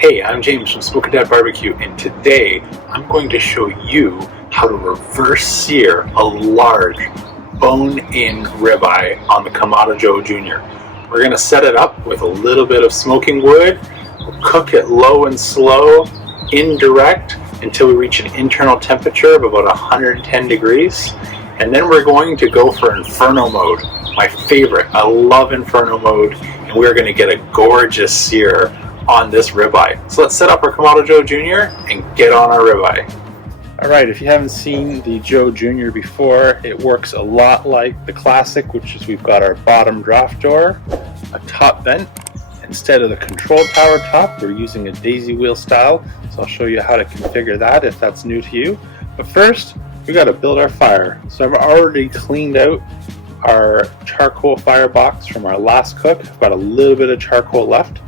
Hey, I'm James from Smoke Dead Barbecue, and today I'm going to show you how to reverse sear a large bone-in ribeye on the Kamado Joe Jr. We're going to set it up with a little bit of smoking wood. We'll cook it low and slow, indirect, until we reach an internal temperature of about 110 degrees. And then we're going to go for Inferno mode, my favorite. I love Inferno mode, and we're going to get a gorgeous sear on this ribeye. So let's set up our Kamado Joe Jr. and get on our ribeye. Alright, if you haven't seen the Joe Jr. before, it works a lot like the classic, which is we've got our bottom draft door, a top vent. Instead of the control tower top, we're using a daisy wheel style, so I'll show you how to configure that if that's new to you. But first, we got to build our fire. So I've already cleaned out our charcoal firebox from our last cook. I've got a little bit of charcoal left.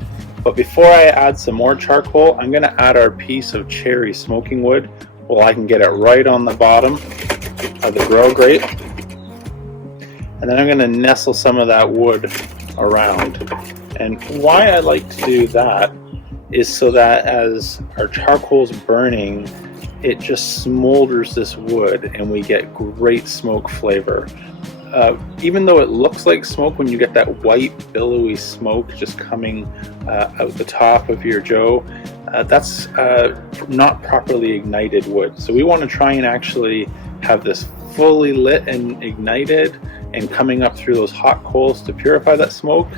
But before I add some more charcoal, I'm going to add our piece of cherry smoking wood. Well, I can get it right on the bottom of the grill grate. And then I'm going to nestle some of that wood around. And why I like to do that is so that as our charcoal's burning, it just smolders this wood and we get great smoke flavor. Even though it looks like smoke when you get that white billowy smoke just coming out the top of your Joe, that's not properly ignited wood. So we want to try and actually have this fully lit and ignited and coming up through those hot coals to purify that smoke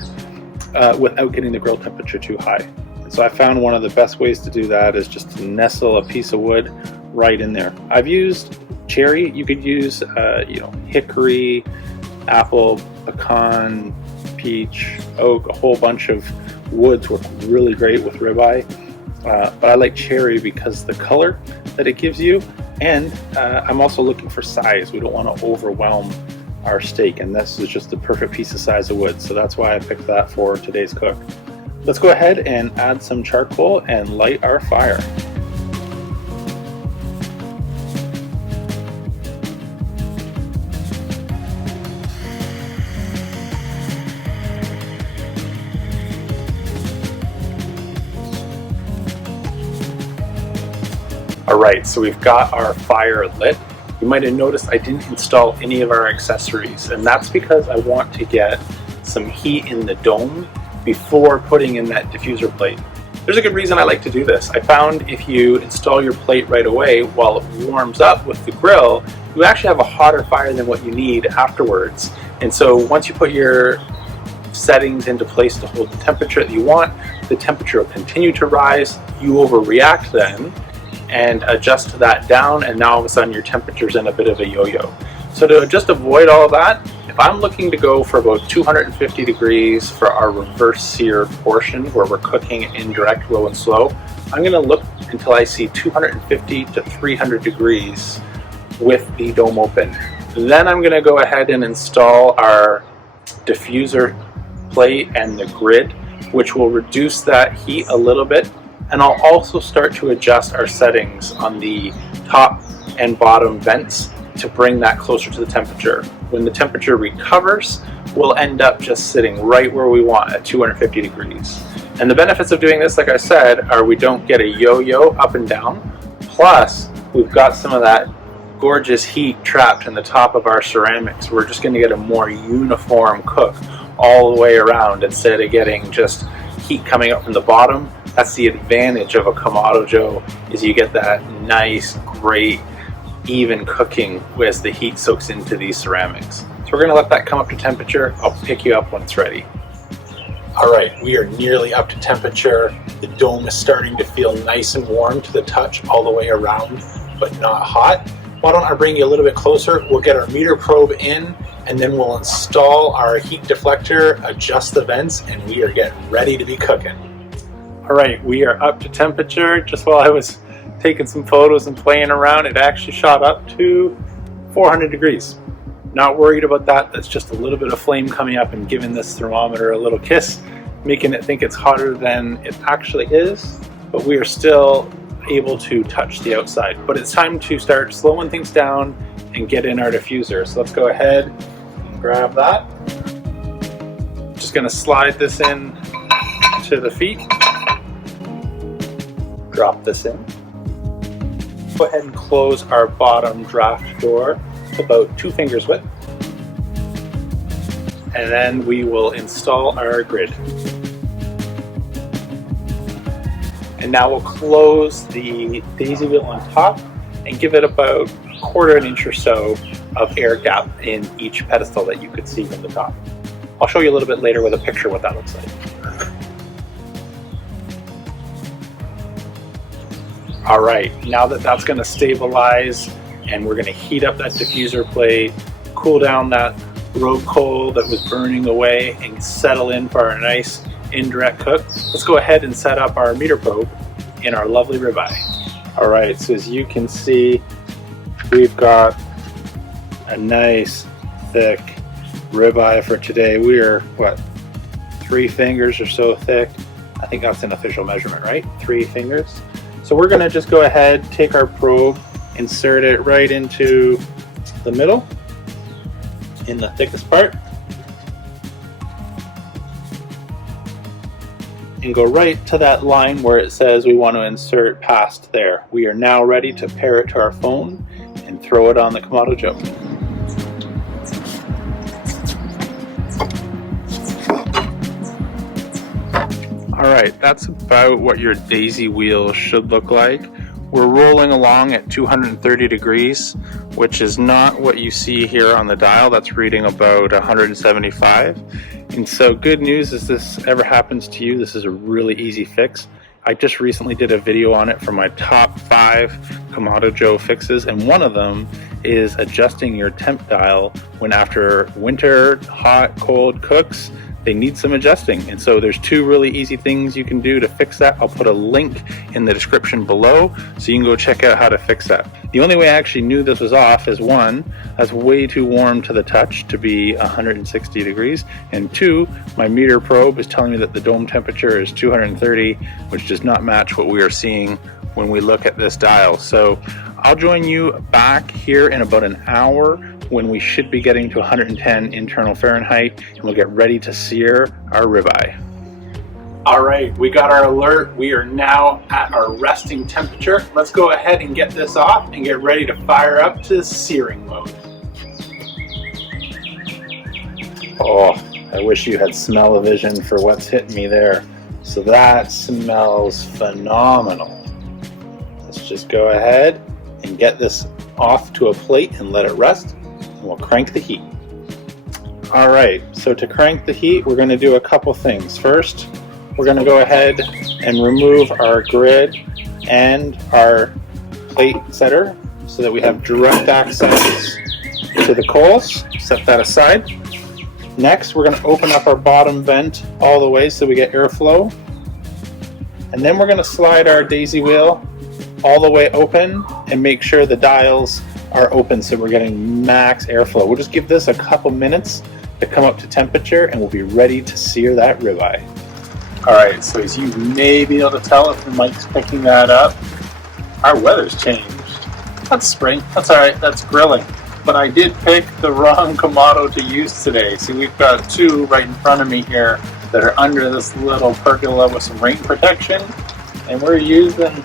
without getting the grill temperature too high. And so I found one of the best ways to do that is just to nestle a piece of wood right in there. I've used cherry. You could use hickory, apple, pecan, peach, oak. A whole bunch of woods work really great with ribeye, but I like cherry because the color that it gives you, and I'm also looking for size. We don't want to overwhelm our steak, and this is just the perfect piece of size of wood, so that's why I picked that for today's cook. Let's go ahead and add some charcoal and light our fire. Alright, so we've got our fire lit. You might have noticed I didn't install any of our accessories, and that's because I want to get some heat in the dome before putting in that diffuser plate. There's a good reason I like to do this. I found if you install your plate right away while it warms up with the grill, you actually have a hotter fire than what you need afterwards. And so once you put your settings into place to hold the temperature that you want, the temperature will continue to rise. You overreact then and adjust that down, and now all of a sudden your temperature's in a bit of a yo-yo. So to just avoid all of that, if I'm looking to go for about 250 degrees for our reverse sear portion where we're cooking indirect, low and slow, I'm going to look until I see 250 to 300 degrees with the dome open. Then I'm going to go ahead and install our diffuser plate and the grid, which will reduce that heat a little bit. And I'll also start to adjust our settings on the top and bottom vents to bring that closer to the temperature. When the temperature recovers, we'll end up just sitting right where we want at 250 degrees. And the benefits of doing this, like I said, are we don't get a yo-yo up and down. Plus, we've got some of that gorgeous heat trapped in the top of our ceramics. We're just going to get a more uniform cook all the way around instead of getting just heat coming up from the bottom. That's the advantage of a Kamado Joe, is you get that nice, great, even cooking as the heat soaks into these ceramics. So we're going to let that come up to temperature. I'll pick you up when it's ready. Alright, we are nearly up to temperature. The dome is starting to feel nice and warm to the touch all the way around, but not hot. Why don't I bring you a little bit closer? We'll get our meter probe in, and then we'll install our heat deflector, adjust the vents, and we are getting ready to be cooking. Alright, we are up to temperature. Just while I was taking some photos and playing around, it actually shot up to 400 degrees. Not worried about that. That's just a little bit of flame coming up and giving this thermometer a little kiss, making it think it's hotter than it actually is, but we are still able to touch the outside. But it's time to start slowing things down and get in our diffuser. So let's go ahead and grab that. Just going to slide this in to the feet. drop this in. Go ahead and close our bottom draft door to about 2 fingers width. And then we will install our grid. And now we'll close the daisy wheel on top and give it about 1/4 inch or so of air gap in each pedestal that you could see from the top. I'll show you a little bit later with a picture what that looks like. All right, now that that's going to stabilize and we're going to heat up that diffuser plate, cool down that road coal that was burning away and settle in for our nice indirect cook, let's go ahead and set up our meter probe in our lovely ribeye. All right, so as you can see, we've got a nice thick ribeye for today. We are, what, 3 fingers or so thick? I think that's an official measurement, right? 3 fingers. So we're gonna just go ahead, take our probe, insert it right into the middle, in the thickest part, and go right to that line where it says we want to insert past there. We are now ready to pair it to our phone and throw it on the Kamado Joe. Alright, that's about what your daisy wheel should look like. We're rolling along at 230 degrees, which is not what you see here on the dial. That's reading about 175. And so good news is this ever happens to you, this is a really easy fix. I just recently did a video on it for my top 5 Kamado Joe fixes, and one of them is adjusting your temp dial when after winter, hot, cold cooks, they need some adjusting. And so there's 2 really easy things you can do to fix that. I'll put a link in the description below so you can go check out how to fix that. The only way I actually knew this was off is 1, that's way too warm to the touch to be 160 degrees, and 2, my meter probe is telling me that the dome temperature is 230, which does not match what we are seeing when we look at this dial. So I'll join you back here in about an hour when we should be getting to 110 internal Fahrenheit, and we'll get ready to sear our ribeye. All right, we got our alert. We are now at our resting temperature. Let's go ahead and get this off and get ready to fire up to searing mode. Oh, I wish you had smell-o-vision for what's hitting me there. So that smells phenomenal. Let's just go ahead and get this off to a plate and let it rest. We'll crank the heat. All right, so to crank the heat, we're going to do a couple things. First, we're going to go ahead and remove our grid and our plate setter so that we have direct access to the coals. Set that aside. Next, we're going to open up our bottom vent all the way so we get airflow. And then we're going to slide our daisy wheel all the way open and make sure the dials are open so we're getting max airflow. We'll just give this a couple minutes to come up to temperature and we'll be ready to sear that ribeye. Alright, so as you may be able to tell if the mic's picking that up, our weather's changed. That's spring, that's alright, that's grilling. But I did pick the wrong Kamado to use today. See, we've got 2 right in front of me here that are under this little pergola with some rain protection, and we're using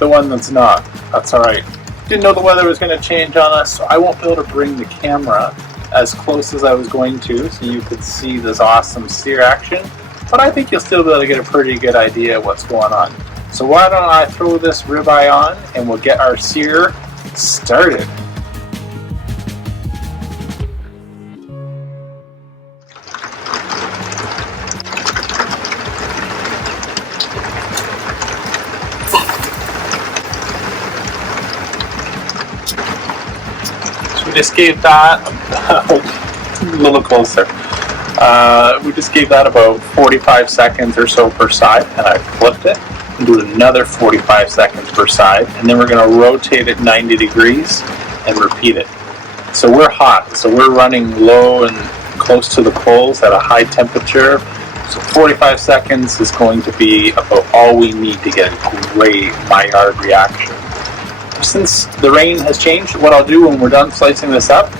the one that's not. That's alright. Didn't know the weather was going to change on us, so I won't be able to bring the camera as close as I was going to so you could see this awesome sear action, but I think you'll still be able to get a pretty good idea of what's going on. So why don't I throw this ribeye on and we'll get our sear started. We just gave that a little closer. We just gave that about 45 seconds or so per side, and I flipped it and do another 45 seconds per side, and then we're going to rotate it 90 degrees and repeat it. So we're hot, so we're running low and close to the coals at a high temperature. So 45 seconds is going to be about all we need to get a great Maillard reaction. Since the rain has changed, what I'll do when we're done slicing this up,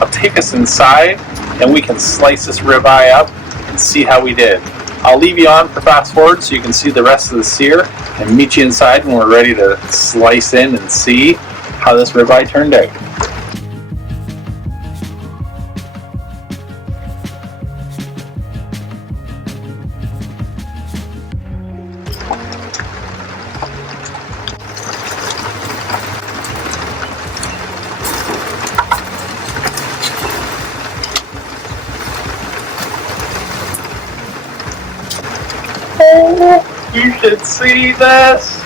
I'll take us inside and we can slice this ribeye up and see how we did. I'll leave you on for fast forward so you can see the rest of the sear, and meet you inside when we're ready to slice in and see how this ribeye turned out. Oh, you should see this!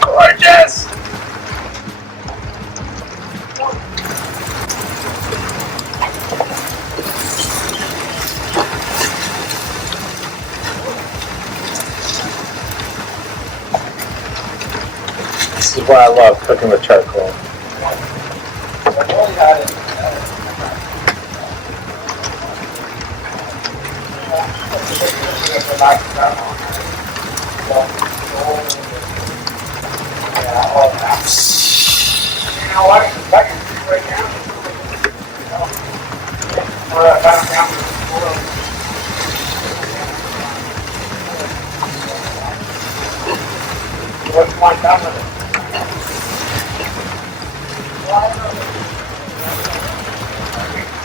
Gorgeous! This is why I love cooking with charcoal.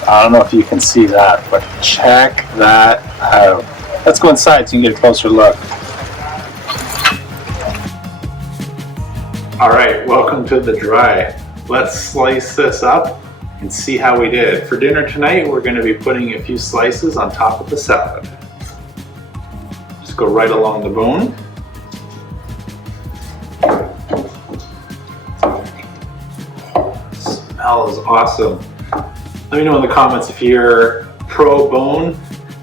I don't know if you can see that, but check that out. Let's go inside so you can get a closer look. All right, welcome to the dry. Let's slice this up and see how we did. For dinner tonight, we're going to be putting a few slices on top of the salad. Just go right along the bone. Smells awesome. Let me know in the comments if you're pro bone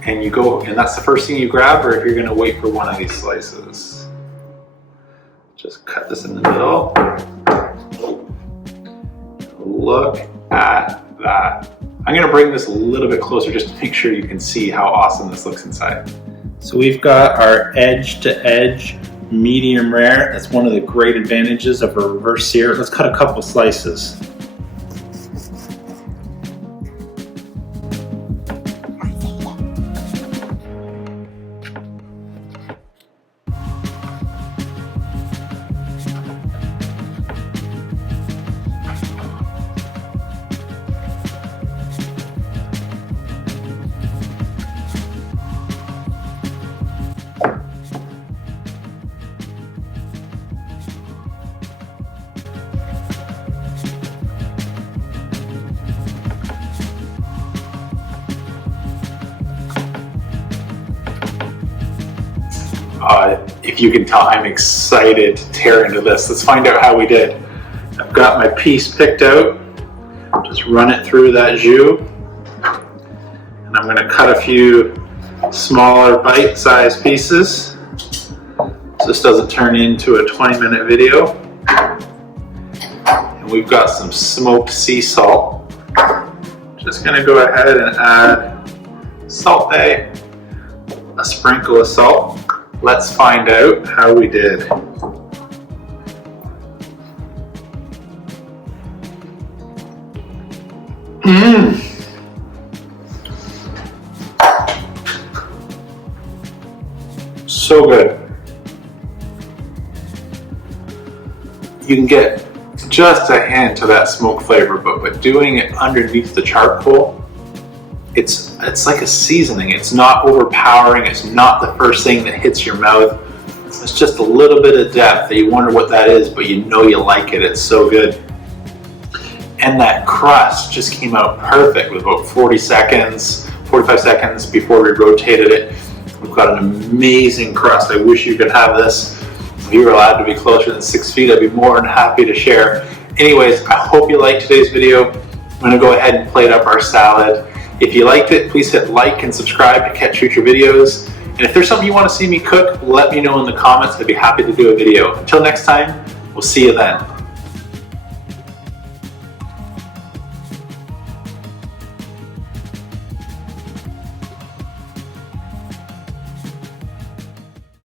and you go and that's the first thing you grab, or if you're going to wait for one of these slices. Just cut this in the middle. Look at that. I'm going to bring this a little bit closer just to make sure you can see how awesome this looks inside. So we've got our edge to edge medium rare. That's one of the great advantages of a reverse sear. Let's cut a couple slices. If you can tell, I'm excited to tear into this. Let's find out how we did. I've got my piece picked out. Just run it through that jus. And I'm going to cut a few smaller bite-sized pieces so this doesn't turn into a 20-minute video. And we've got some smoked sea salt. Just going to go ahead and add salt bay, a sprinkle of salt. Let's find out how we did. So good. You can get just a hint of that smoke flavor, but doing it underneath the charcoal, it's like a seasoning. It's not overpowering. It's not the first thing that hits your mouth. It's just a little bit of depth that you wonder what that is, but you know you like it. It's so good. And that crust just came out perfect with about 45 seconds before we rotated it. We've got an amazing crust. I wish you could have this. If you were allowed to be closer than 6 feet, I'd be more than happy to share. Anyways, I hope you liked today's video. I'm gonna go ahead and plate up our salad. If you liked it, please hit like and subscribe to catch future videos. And if there's something you want to see me cook, let me know in the comments. I'd be happy to do a video. Until next time, we'll see you then.